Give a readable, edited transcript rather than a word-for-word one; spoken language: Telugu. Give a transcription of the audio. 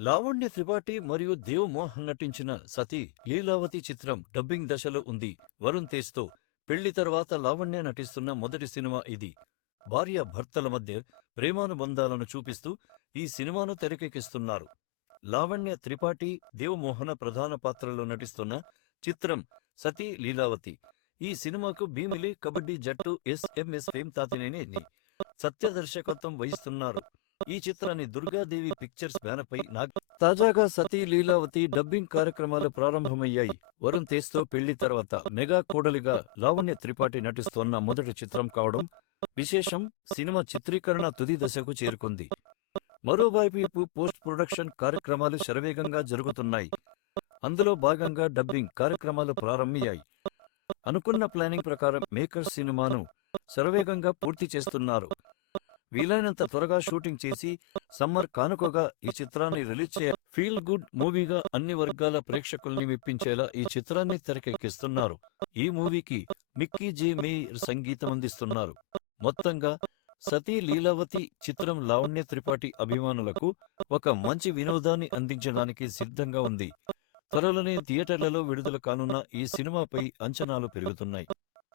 లావణ్య త్రిపాఠి మరియు దేవ్ మోహన్ నటించిన సతీ లీలావతి చిత్రం డబ్బింగ్ దశలో ఉంది. వరుణ్ తేజ్తో పెళ్లి తర్వాత లావణ్య నటిస్తున్న మొదటి సినిమా ఇది. భార్య భర్తల మధ్య ప్రేమానుబంధాలను చూపిస్తూ ఈ సినిమాను తెరకెక్కిస్తున్నారు. లావణ్య త్రిపాఠి, దేవ్ మోహన ప్రధాన పాత్రలో నటిస్తున్న చిత్రం సతీ లీలావతి. ఈ సినిమాకు భీమిలి కబడ్డీ జట్టు ఎస్ఎంఎస్ ఫేమ్ తాతినేని సత్య దర్శకత్వం వహిస్తున్నారు. ఈ చిత్రాన్ని దుర్గాదేవి పిక్చర్స్ బ్యానర్పై తాజాగా సతీ లీలావతి డబ్బింగ్ కార్యక్రమాలు ప్రారంభమయ్యాయి. వరుణ్ తేజ్తో పెళ్లి తర్వాత మెగా కోడలిగా లావణ్య త్రిపాఠి నటిస్తోన్న మొదటి చిత్రం కావడం విశేషం. సినిమా చిత్రీకరణ తుది దశకు చేరుకుంది. మరోవైపు పోస్ట్ ప్రొడక్షన్ కార్యక్రమాలు శరవేగంగా జరుగుతున్నాయి. అందులో భాగంగా డబ్బింగ్ కార్యక్రమాలు ప్రారంభమయ్యాయి. అనుకున్న ప్లానింగ్ ప్రకారం మేకర్స్ సినిమాను శరవేగంగా పూర్తి చేస్తున్నారు. వీలైనంత త్వరగా షూటింగ్ చేసి సమ్మర్ కానుకగా ఈ చిత్రాన్ని రిలీజ్ చేయాలి. ఫీల్ గుడ్ మూవీగా అన్ని వర్గాల ప్రేక్షకుల్ని మెప్పించేలా ఈ చిత్రాన్ని తెరకెక్కిస్తున్నారు. ఈ మూవీకి మిక్కీ జే మేయర్ సంగీతం అందిస్తున్నారు. మొత్తంగా సతీ లీలావతి చిత్రం లావణ్య త్రిపాఠి అభిమానులకు ఒక మంచి వినోదాన్ని అందించడానికి సిద్ధంగా ఉంది. త్వరలోనే థియేటర్లలో విడుదల కానున్న ఈ సినిమాపై అంచనాలు పెరుగుతున్నాయి.